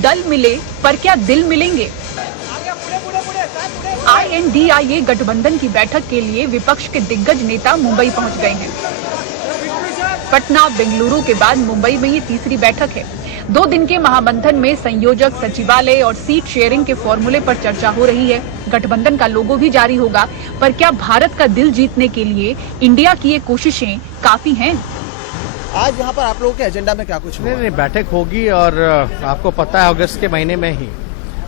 दल मिले पर क्या दिल मिलेंगे? INDIA गठबंधन की बैठक के लिए विपक्ष के दिग्गज नेता मुंबई पहुंच गए हैं। पटना, बेंगलुरु के बाद मुंबई में ये तीसरी बैठक है। 2 दिन के महामंथन में संयोजक, सचिवालय और सीट शेयरिंग के फॉर्मूले पर चर्चा हो रही है। गठबंधन का लोगो भी जारी होगा, पर क्या भारत का दिल जीतने के लिए इंडिया की ये कोशिशें काफी हैं? आज यहाँ पर आप लोगों के एजेंडा में क्या कुछ नहीं, बैठक होगी और आपको पता है अगस्त के महीने में ही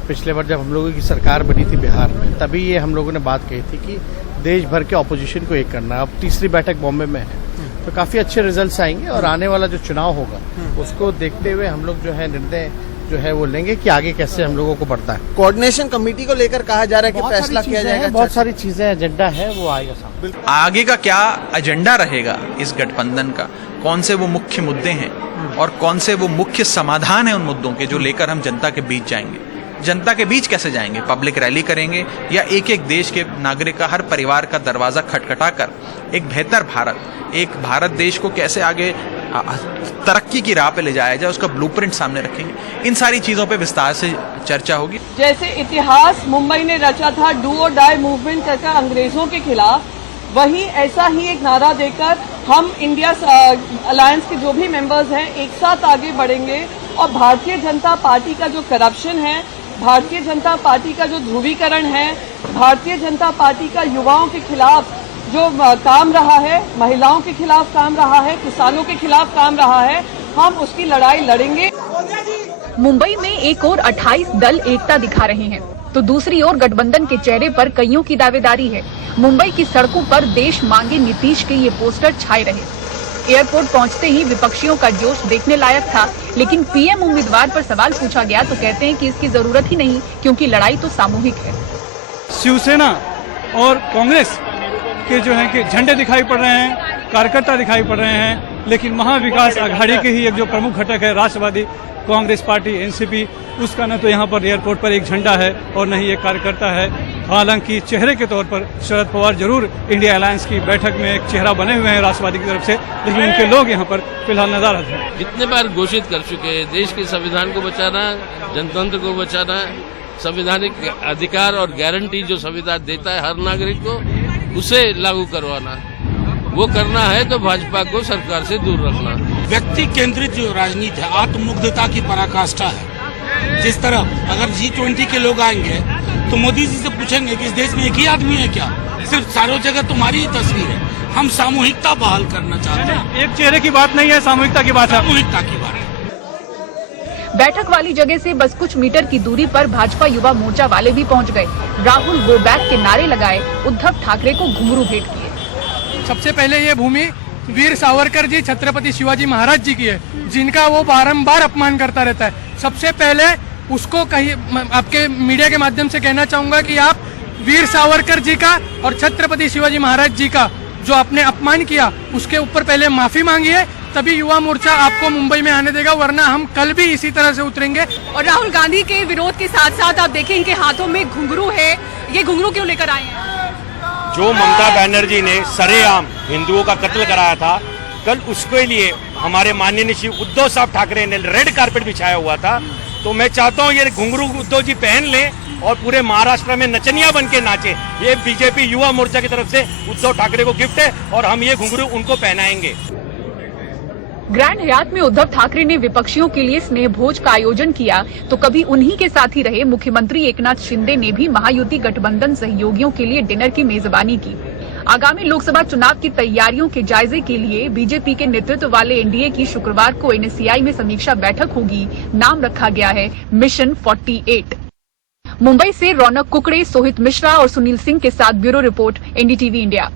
पिछले बार जब हम लोगों की सरकार बनी थी बिहार में, तभी ये हम लोगों ने बात कही थी कि देश भर के ऑपोजिशन को एक करना। अब तीसरी बैठक बॉम्बे में है, तो काफी अच्छे रिजल्ट्स आएंगे और आने वाला जो चुनाव होगा उसको देखते हुए हम लोग जो है निर्णय जो है वो लेंगे कि आगे कैसे हम लोगों को बढ़ता है। कोऑर्डिनेशन कमेटी को लेकर कहा जा रहा है कि फैसला किया जाएगा। बहुत सारी चीजें एजेंडा है, वो आएगा सामने। आगे का क्या एजेंडा रहेगा इस गठबंधन का, कौन से वो मुख्य मुद्दे हैं और कौन से वो मुख्य समाधान है उन मुद्दों के जो लेकर हम जनता के बीच जाएंगे। जनता के बीच कैसे जाएंगे? पब्लिक रैली करेंगे या एक एक देश के नागरिक का, हर परिवार का दरवाजा खटखटाकर एक बेहतर भारत, एक भारत देश को कैसे आगे तरक्की की राह पे ले जाया जाए, उसका ब्लूप्रिंट सामने रखेंगे। इन सारी चीजों पे विस्तार से चर्चा होगी। जैसे इतिहास मुंबई ने रचा था डू और डाई मूवमेंट कर अंग्रेजों के खिलाफ, वही ऐसा ही एक नारा देकर हम इंडिया अलायंस के जो भी मेंबर्स हैं एक साथ आगे बढ़ेंगे और भारतीय जनता पार्टी का जो करप्शन है, भारतीय जनता पार्टी का जो ध्रुवीकरण है, भारतीय जनता पार्टी का युवाओं के खिलाफ जो काम रहा है, महिलाओं के खिलाफ काम रहा है, किसानों के खिलाफ काम रहा है, हम उसकी लड़ाई लड़ेंगे। मुंबई में एक और 28 दल एकता दिखा रहे हैं, तो दूसरी ओर गठबंधन के चेहरे पर कईयों की दावेदारी है। मुंबई की सड़कों पर देश मांगे नीतीश के ये पोस्टर छाए रहे। एयरपोर्ट पहुंचते ही विपक्षियों का जोश देखने लायक था, लेकिन पीएम उम्मीदवार पर सवाल पूछा गया तो कहते हैं कि इसकी जरूरत ही नहीं, क्योंकि लड़ाई तो सामूहिक है। शिवसेना और कांग्रेस के जो है कि झंडे दिखाई पड़ रहे हैं, कार्यकर्ता दिखाई पड़ रहे हैं, लेकिन महाविकास आघाड़ी के ही एक जो प्रमुख घटक है राष्ट्रवादी कांग्रेस पार्टी एनसीपी, उसका न तो यहाँ पर एयरपोर्ट पर एक झंडा है और न ही एक कार्यकर्ता है। हालांकि चेहरे के तौर पर शरद पवार जरूर इंडिया अलायंस की बैठक में एक चेहरा बने हुए हैं राष्ट्रवादी की तरफ से, लेकिन उनके लोग यहाँ पर फिलहाल नदारद हैं। कितने बार घोषित कर चुके हैं, देश के संविधान को बचाना, जनतंत्र को बचाना, संवैधानिक अधिकार और गारंटी जो संविधान देता है हर नागरिक को, उसे लागू करवाना, वो करना है तो भाजपा को सरकार से दूर रखना। व्यक्ति केंद्रित जो राजनीति है, आत्ममुग्धता की पराकाष्ठा है। जिस तरह अगर G20 के लोग आएंगे तो मोदी जी से पूछेंगे कि इस देश में एक ही आदमी है क्या, सिर्फ चारों जगह तुम्हारी ही तस्वीर है। हम सामूहिकता बहाल करना चाहते हैं। एक चेहरे की बात नहीं है, सामूहिकता की बात है। सामूहिकता की बात है। बैठक वाली जगह से बस कुछ मीटर की दूरी पर भाजपा युवा मोर्चा वाले भी पहुंच गए। राहुल गो बैक के नारे लगाए, उद्धव ठाकरे को घुंघरू भेंट किए। सबसे पहले ये भूमि वीर सावरकर जी, छत्रपति शिवाजी महाराज जी की है, जिनका वो बारंबार अपमान करता रहता है। सबसे पहले उसको कहीं आपके मीडिया के माध्यम से कहना चाहूंगा कि आप वीर सावरकर जी का और छत्रपति शिवाजी महाराज जी का जो आपने अपमान किया, उसके ऊपर पहले माफी मांगिए, तभी युवा मोर्चा आपको मुंबई में आने देगा, वरना हम कल भी इसी तरह से उतरेंगे। और राहुल गांधी के विरोध के साथ साथ आप देखें इनके हाथों में घुंघरू है। ये घुंघरू क्यों लेकर आए हैं? जो ममता बनर्जी ने सरेआम हिंदुओं का कत्ल कराया था, कल उसके लिए हमारे माननीय श्री उद्धव साहब ठाकरे ने रेड कारपेट बिछाया हुआ था। तो मैं चाहता हूँ ये घुंघरू उद्धव जी पहन लें और पूरे महाराष्ट्र में नचनिया बन के नाचे। ये बीजेपी युवा मोर्चा की तरफ से उद्धव ठाकरे को गिफ्ट है और हम ये घुंघरू उनको पहनाएंगे। ग्रैंड हयात में उद्धव ठाकरे ने विपक्षियों के लिए स्नेह भोज का आयोजन किया, तो कभी उन्हीं के साथ ही रहे मुख्यमंत्री एकनाथ शिंदे ने भी महायुति गठबंधन सहयोगियों के लिए डिनर की मेजबानी की। आगामी लोकसभा चुनाव की तैयारियों के जायजे के लिए बीजेपी के नेतृत्व वाले एनडीए की शुक्रवार को NSCI में समीक्षा बैठक होगी। नाम रखा गया है मिशन 48। मुंबई से रौनक कुकड़े, सोहित मिश्रा और सुनील सिंह के साथ ब्यूरो रिपोर्ट, NDTV इंडिया।